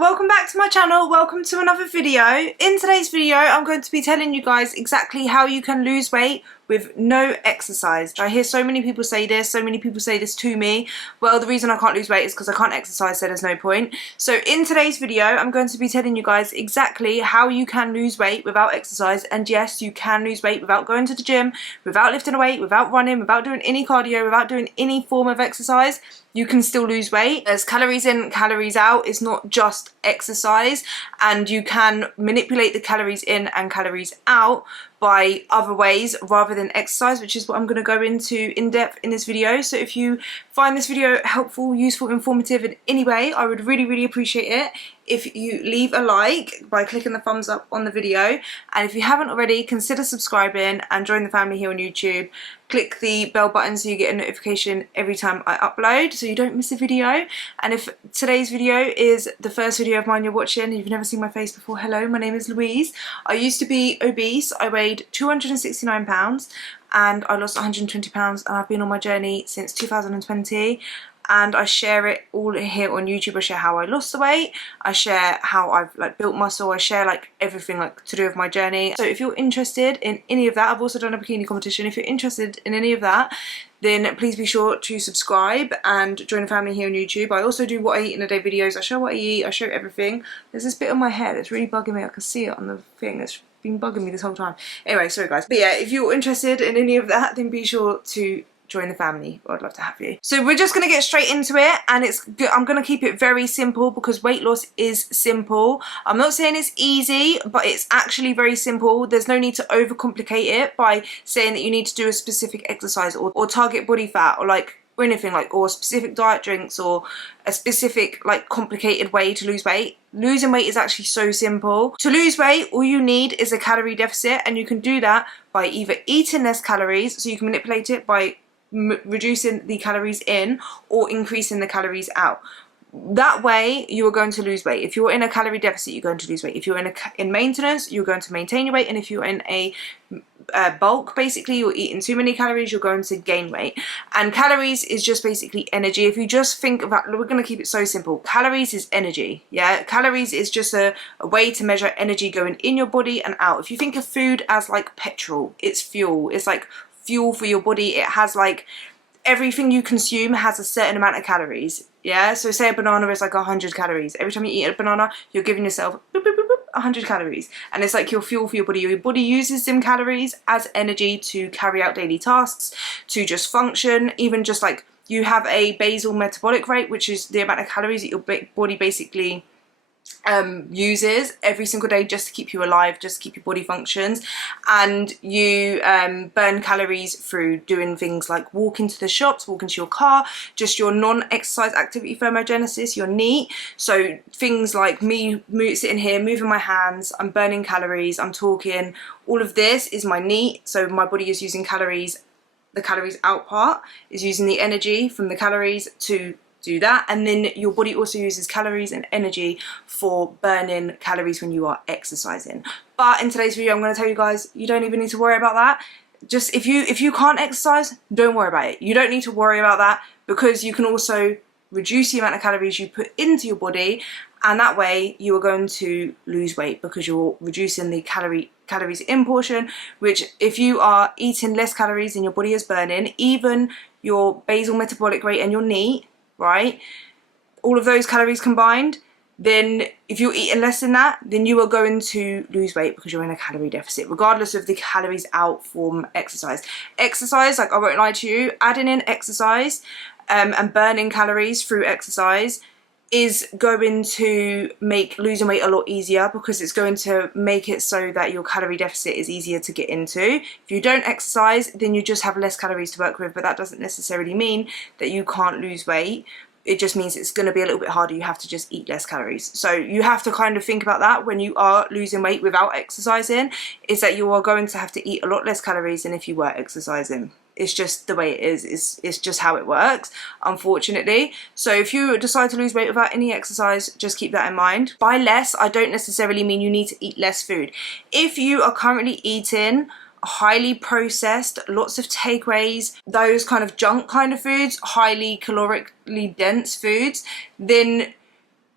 welcome back to my channel. Welcome to another video. In today's video I'm going to be telling you guys exactly how you can lose weight with no exercise. I hear so many people say this, so many people say this to me. Well, the reason I can't lose weight is because I can't exercise, so there's no point. So in today's video I'm going to be telling you guys exactly how you can lose weight without exercise. And yes, you can lose weight without going to the gym, without lifting a weight, without running, without doing any cardio, without doing any form of exercise. You can still lose weight. There's calories in, calories out. It's not just exercise, and you can manipulate the calories in and calories out by other ways rather than exercise, which is what I'm going to go into in depth in this video. So if you find this video helpful, useful, informative in any way, I would really appreciate it if you leave a like by clicking the thumbs up on the video. And if you haven't already, consider subscribing and join the family here on YouTube. Click the bell button so you get a notification every time I upload so you don't miss a video. And if today's video is the first video of mine you're watching and you've never seen my face before, hello, my name is Louise. I used to be obese. I weighed 269 pounds and I lost 120 pounds, and I've been on my journey since 2020. And I share it all here on YouTube. I share how I lost the weight, I share how I've built muscle, I share everything to do with my journey. So if you're interested in any of that, I've also done a bikini competition. If you're interested in any of that, then please be sure to subscribe and join the family here on YouTube. I also do what I eat in a day videos. I show what I eat, I show everything. There's this bit on my hair that's really bugging me. I can see it on the thing. It's been bugging me this whole time. Anyway, sorry guys. But yeah, if you're interested in any of that, then be sure to join the family. I'd love to have you. So we're just going to get straight into it, and I'm going to keep it very simple because weight loss is simple. I'm not saying it's easy, but it's actually very simple. There's no need to overcomplicate it by saying that you need to do a specific exercise or target body fat or anything or specific diet drinks or a specific complicated way to lose weight. Losing weight is actually so simple. To lose weight, all you need is a calorie deficit, and you can do that by either eating less calories, so you can manipulate it by reducing the calories in or increasing the calories out. That way you are going to lose weight. If you're in a calorie deficit, you're going to lose weight. If you're in maintenance, you're going to maintain your weight. And if you're in a bulk, basically you're eating too many calories, you're going to gain weight. And calories is just basically energy. If you just think about, we're going to keep it so simple. Calories is energy. Yeah, calories is just a way to measure energy going in your body and out. If you think of food as petrol, it's fuel. It's fuel for your body. It has everything you consume has a certain amount of calories. Yeah, so say a banana is 100 calories. Every time you eat a banana, you're giving yourself 100 calories, and it's your fuel for your body. Your body uses them calories as energy to carry out daily tasks, to just function. Even just you have a basal metabolic rate, which is the amount of calories that your body basically uses every single day just to keep you alive, just to keep your body functions. And you burn calories through doing things like walking to the shops, walking to your car, just your non-exercise activity thermogenesis, your NEAT. So things like me sitting here moving my hands, I'm burning calories, I'm talking, all of this is my NEAT. So my body is using calories. The calories out part is using the energy from the calories to do that, and then your body also uses calories and energy for burning calories when you are exercising. But in today's video I'm going to tell you guys, you don't even need to worry about that. Just if you can't exercise, don't worry about it. You don't need to worry about that, because you can also reduce the amount of calories you put into your body, and that way you are going to lose weight because you're reducing the calories in portion, which if you are eating less calories than your body is burning, even your basal metabolic rate and your NEAT, right, all of those calories combined, then if you're eating less than that, then you are going to lose weight because you're in a calorie deficit, regardless of the calories out from exercise. Exercise, I won't lie to you, adding in exercise and burning calories through exercise is going to make losing weight a lot easier, because it's going to make it so that your calorie deficit is easier to get into. If you don't exercise, then you just have less calories to work with, but that doesn't necessarily mean that you can't lose weight. It just means it's going to be a little bit harder. You have to just eat less calories. So you have to kind of think about that when you are losing weight without exercising, is that you are going to have to eat a lot less calories than if you were exercising. It's just the way it is. It's just how it works, unfortunately. So if you decide to lose weight without any exercise, just keep that in mind. By less, I don't necessarily mean you need to eat less food. If you are currently eating highly processed, lots of takeaways, those kind of junk kind of foods, highly calorically dense foods, then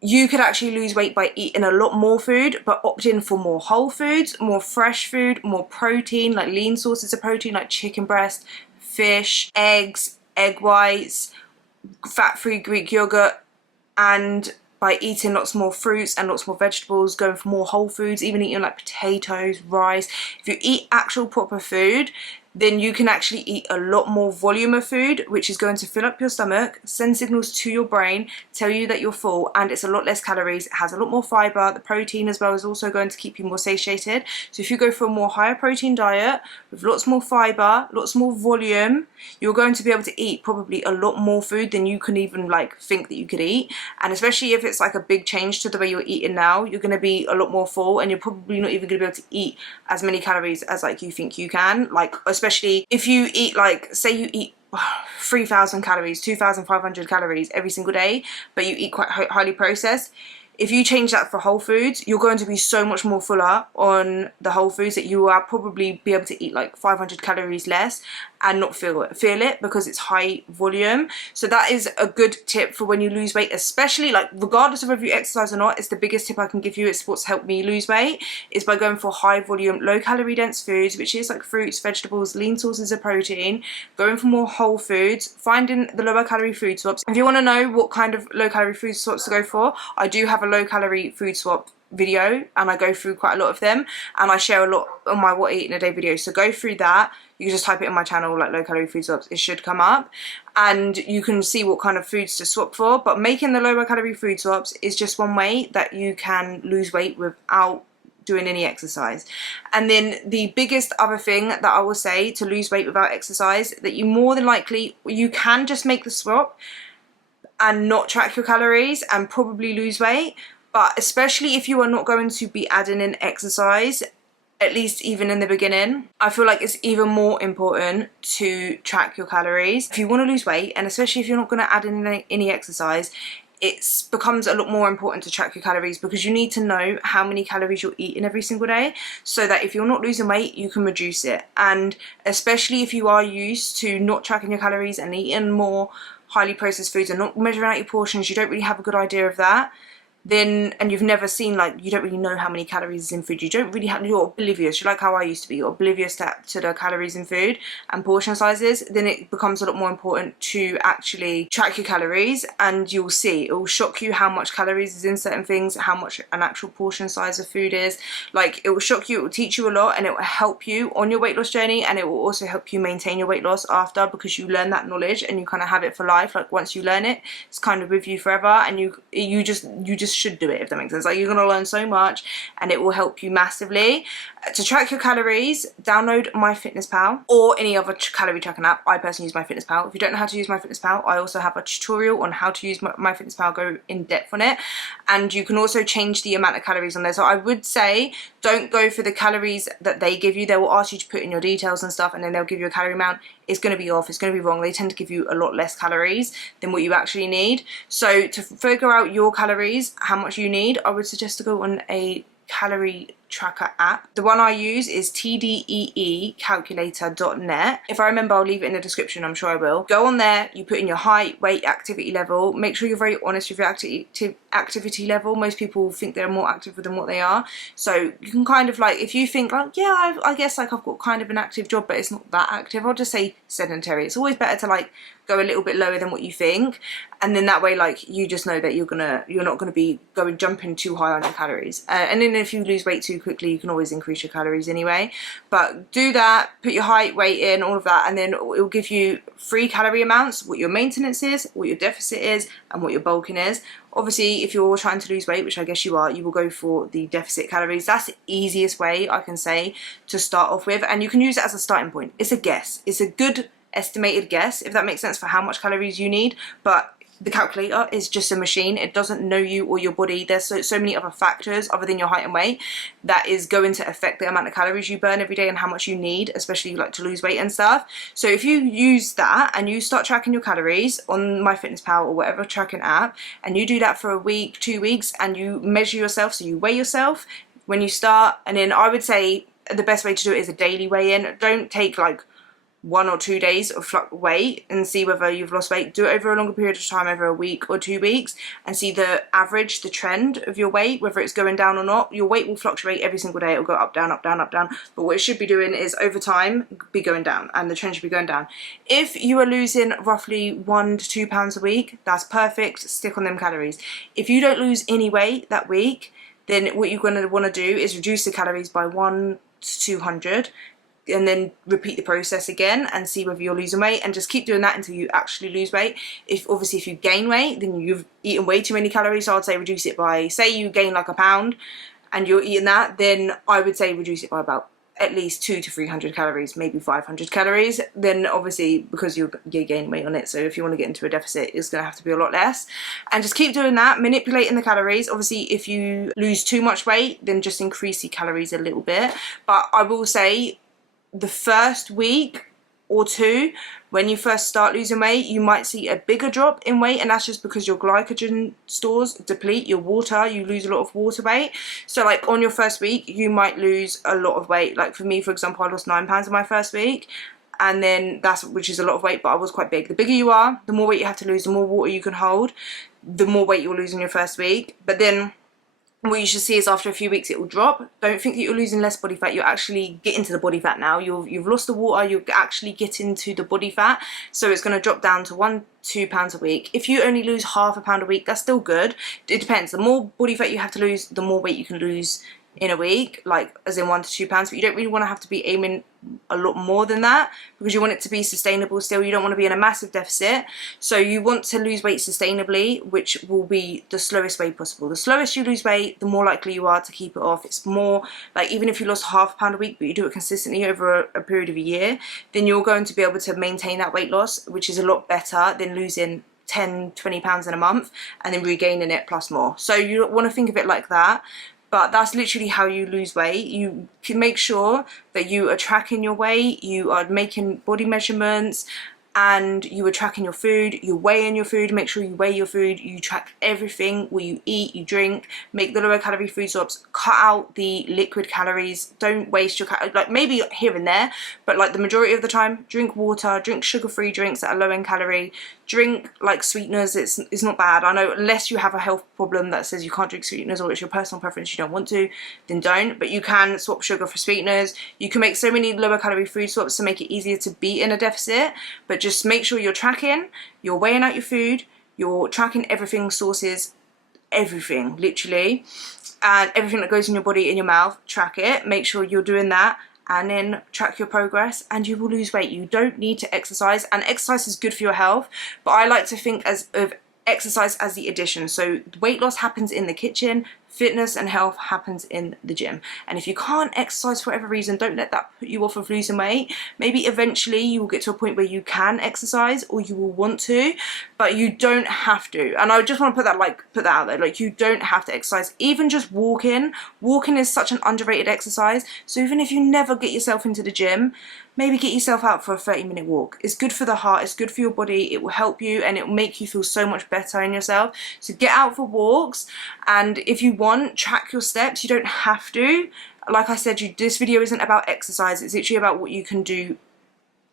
you could actually lose weight by eating a lot more food, but opt in for more whole foods, more fresh food, more protein, like lean sources of protein, like chicken breast, fish, eggs, egg whites, fat-free Greek yogurt, and by eating lots more fruits and lots more vegetables, going for more whole foods, even eating like potatoes, rice. If you eat actual proper food, then you can actually eat a lot more volume of food, which is going to fill up your stomach, send signals to your brain, tell you that you're full, and it's a lot less calories. It has a lot more fiber. The protein as well is also going to keep you more satiated. So if you go for a more higher protein diet with lots more fiber, lots more volume, you're going to be able to eat probably a lot more food than you can even like think that you could eat. And especially if it's like a big change to the way you're eating now, you're going to be a lot more full, and you're probably not even going to be able to eat as many calories as like you think you can. Like especially if you eat, like say you eat 3,000 calories, 2,500 calories every single day, but you eat quite highly processed. If you change that for whole foods, you're going to be so much more fuller on the whole foods that you will probably be able to eat like 500 calories less and not feel it because it's high volume. So that is a good tip for when you lose weight, especially like regardless of whether you exercise or not. It's the biggest tip I can give you. It's what's helped me lose weight, is by going for high volume, low calorie dense foods, which is like fruits, vegetables, lean sources of protein, going for more whole foods, finding the lower calorie food swaps. If you want to know what kind of low calorie food swaps to go for, I do have a low calorie food swap video and I go through quite a lot of them, and I share a lot on my what I eat in a day video, so go through that. You can just type it in my channel like low calorie food swaps, it should come up, and you can see what kind of foods to swap for. But making the lower calorie food swaps is just one way that you can lose weight without doing any exercise. And then the biggest other thing that I will say to lose weight without exercise, that you more than likely, you can just make the swap and not track your calories and probably lose weight. But especially if you are not going to be adding in exercise, at least even in the beginning, I feel like it's even more important to track your calories. If you want to lose weight, and especially if you're not going to add in any exercise, it becomes a lot more important to track your calories, because you need to know how many calories you're eating every single day, so that if you're not losing weight, you can reduce it. And especially if you are used to not tracking your calories and eating more highly processed foods and not measuring out your portions, you don't really have a good idea of that, then, and you've never seen, like, you don't really know how many calories is in food, you don't really have, you're oblivious, you're like how I used to be, you're oblivious to the calories in food and portion sizes, then it becomes a lot more important to actually track your calories, and you'll see, it will shock you how much calories is in certain things, how much an actual portion size of food is. Like, it will shock you, it will teach you a lot, and it will help you on your weight loss journey, and it will also help you maintain your weight loss after, because you learn that knowledge and you kind of have it for life. Like, once you learn it, it's kind of with you forever, and you just should do it, if that makes sense. Like, you're going to learn so much and it will help you massively. To track your calories, download MyFitnessPal or any other calorie tracking app. I personally use MyFitnessPal. If you don't know how to use MyFitnessPal, I also have a tutorial on how to use MyFitnessPal, go in depth on it, and you can also change the amount of calories on there. So I would say don't go for the calories that they give you. They will ask you to put in your details and stuff, and then they'll give you a calorie amount. It's going to be off, it's going to be wrong. They tend to give you a lot less calories than what you actually need. So to figure out your calories, how much you need, I would suggest to go on a calorie tracker app. The one I use is tdeecalculator.net. If I remember, I'll leave it in the description, I'm sure I will. Go on there, you put in your height, weight, activity level. Make sure you're very honest with your activity level. Most people think they're more active than what they are. So you can kind of like, if you think like, yeah, I guess like I've got kind of an active job, but it's not that active, I'll just say sedentary. It's always better to like go a little bit lower than what you think, and then that way like you just know that you're not gonna be jumping too high on your calories. And then if you lose weight too quickly, you can always increase your calories anyway. But do that, put your height, weight in, all of that, and then it will give you 3 calorie amounts, what your maintenance is, what your deficit is, and what your bulking is. Obviously, if you're trying to lose weight, which I guess you are, you will go for the deficit calories. That's the easiest way I can say to start off with, and you can use it as a starting point. It's a guess. It's a good estimated guess, if that makes sense, for how much calories you need, but the calculator is just a machine. It doesn't know you or your body. There's so many other factors other than your height and weight that is going to affect the amount of calories you burn every day and how much you need, especially like to lose weight and stuff. So if you use that and you start tracking your calories on MyFitnessPal or whatever tracking app, and you do that for a week, 2 weeks, and you measure yourself, so you weigh yourself when you start, and then I would say the best way to do it is a daily weigh-in. Don't take like 1 or 2 days of weight and see whether you've lost weight. Do it over a longer period of time, over a week or 2 weeks, and see the average, the trend of your weight, whether it's going down or not. Your weight will fluctuate every single day. It'll go up, down, up, down, up, down. But what it should be doing is over time be going down, and the trend should be going down. If you are losing roughly 1 to 2 pounds a week, that's perfect. Stick on them calories. If you don't lose any weight that week, then what you're going to want to do is reduce the calories by 1 to 200, and then repeat the process again and see whether you're losing weight, and just keep doing that until you actually lose weight. If you gain weight, then you've eaten way too many calories, so I'd say reduce it by, say you gain like a pound and you're eating that, then I would say reduce it by about at least 200 to 300 calories, maybe 500 calories. Then obviously, because you're gaining weight on it, so if you want to get into a deficit, it's going to have to be a lot less. And just keep doing that, manipulating the calories. Obviously, if you lose too much weight, then just increase the calories a little bit. But I will say, the first week or two, when you first start losing weight, you might see a bigger drop in weight, and that's just because your glycogen stores deplete, your water, you lose a lot of water weight. So like on your first week, you might lose a lot of weight. Like for me, for example, I lost 9 pounds in my first week, and then which is a lot of weight, but I was quite big. The bigger you are, the more weight you have to lose, the more water you can hold, the more weight you'll lose in your first week. But then what you should see is after a few weeks it will drop. Don't think that you're losing less body fat. You're actually getting to the body fat now. You've lost the water, you're actually getting to the body fat. So it's going to drop down to 1 to 2 pounds a week. If you only lose half a pound a week, that's still good. It depends. The more body fat you have to lose, the more weight you can lose in a week, like as in 1 to 2 pounds. But you don't really want to have to be aiming a lot more than that, because you want it to be sustainable still. You don't want to be in a massive deficit, so you want to lose weight sustainably, which will be the slowest way possible. The slowest you lose weight, the more likely you are to keep it off. It's more like, even if you lost half a pound a week but you do it consistently over a period of a year, then you're going to be able to maintain that weight loss, which is a lot better than losing 10, 20 pounds in a month and then regaining it plus more. So you want to think of it like that. But that's literally how you lose weight. You can make sure that you are tracking your weight, you are making body measurements, and you are tracking your food, you're weighing your food. Make sure you weigh your food, you track everything, what you eat, you drink. Make the lower calorie food swaps, cut out the liquid calories. Don't waste your like maybe here and there, but like the majority of the time, drink water, drink sugar-free drinks that are low in calorie, drink like sweeteners. It's not bad. I know, unless you have a health problem that says you can't drink sweeteners, or it's your personal preference, you don't want to, then don't. But you can swap sugar for sweeteners. You can make so many lower calorie food swaps to make it easier to be in a deficit. But just make sure you're tracking, you're weighing out your food, you're tracking everything, sources, everything literally, and everything that goes in your body, in your mouth, track it. Make sure you're doing that, and then track your progress, and you will lose weight. You don't need to exercise, and exercise is good for your health, but I like to think of exercise as the addition. So weight loss happens in the kitchen, fitness and health happens in the gym. And if you can't exercise for whatever reason, don't let that put you off of losing weight. Maybe eventually you will get to a point where you can exercise, or you will want to, but you don't have to. And I just want to put that out there. Like, you don't have to exercise. Even just walking is such an underrated exercise. So even if you never get yourself into the gym, maybe get yourself out for a 30-minute walk. It's good for the heart, it's good for your body, it will help you, and it will make you feel so much better in yourself. So get out for walks, and if you want, track your steps. You don't have to. Like I said, this video isn't about exercise, it's literally about what you can do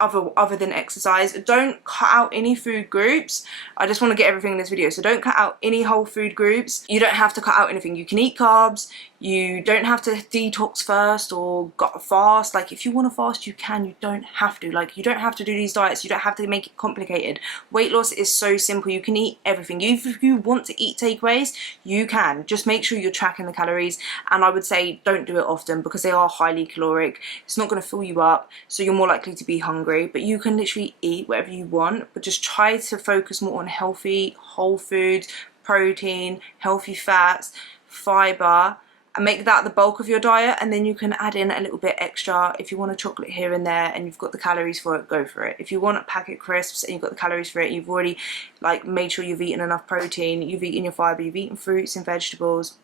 other than exercise. Don't cut out any food groups. I just want to get everything in this video. So don't cut out any whole food groups. You don't have to cut out anything. You can eat carbs. You don't have to detox first or fast. Like, if you want to fast, you can. You don't have to. Like, you don't have to do these diets. You don't have to make it complicated. Weight loss is so simple. You can eat everything. If you want to eat takeaways, you can. Just make sure you're tracking the calories. And I would say don't do it often, because they are highly caloric. It's not going to fill you up, so you're more likely to be hungry. But you can literally eat whatever you want, but just try to focus more on healthy, whole foods, protein, healthy fats, fiber, and make that the bulk of your diet. And then you can add in a little bit extra. If you want a chocolate here and there and you've got the calories for it, go for it. If you want a packet crisps and you've got the calories for it, you've already like made sure you've eaten enough protein, you've eaten your fiber, you've eaten fruits and vegetables,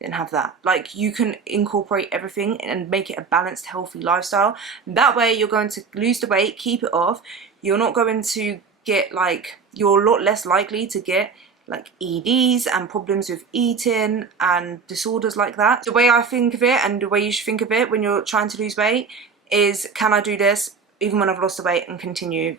then have that. Like, you can incorporate everything and make it a balanced, healthy lifestyle. That way you're going to lose the weight, keep it off. You're not going to get you're a lot less likely to get like EDs and problems with eating and disorders like that. The way I think of it, and the way you should think of it when you're trying to lose weight, is, can I do this? even when I've lost the weight, and continue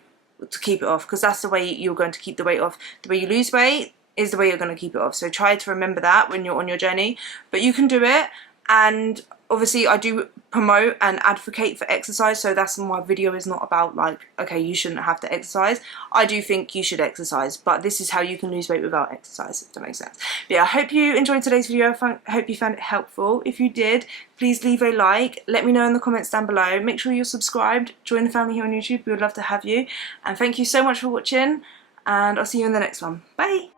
to keep it off, because that's the way you're going to keep the weight off. The way you lose weight is the way you're going to keep it off. So try to remember that when you're on your journey, but you can do it. And obviously I do promote and advocate for exercise, so that's my video is not about like, okay, you shouldn't have to exercise. I do think you should exercise, but this is how you can lose weight without exercise, if that makes sense. But yeah, I hope you enjoyed today's video. I hope you found it helpful. If you did, please leave a like, let me know in the comments down below. Make sure you're subscribed, join the family here on YouTube, we would love to have you. And thank you so much for watching, and I'll see you in the next one. Bye!